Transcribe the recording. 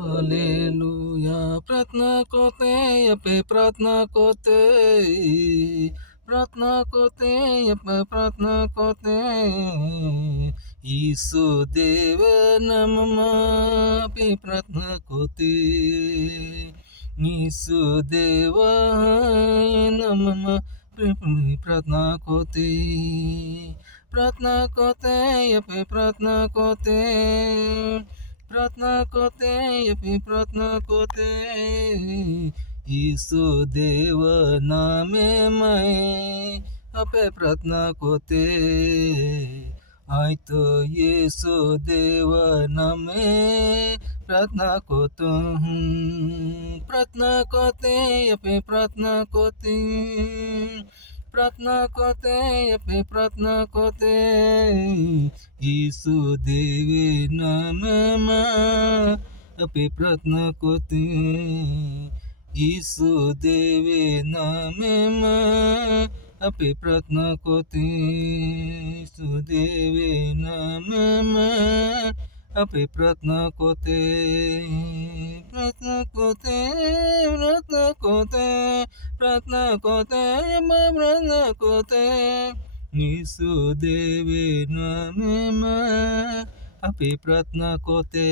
Hallelujah प्रार्थना करते पे प्रार्थना करते पे प्रार्थना करते यीशु देव नाममा पे प्रार्थना करते यीशु देव नाममा पे प्रार्थना करते पे प्रार्थना करते यीशु देव नामे मैं अपे प्रार्थना करते आई तो यीशु देव नामे प्रार्थना करता हूँ प्रार्थना करते अपे प्रार्थना करते यीशु देवी नाम में अपे प्रार्थना करते यीशु देवी नाम में अपे प्रार्थना करते यीशु देवी नाम में अपे प्रार्थना करते प्रार्थना करते प्रार्थना करते प्रार्थना करते प्रार्थना करते यीशु देवी नाम में अपे प्रार्थना करते।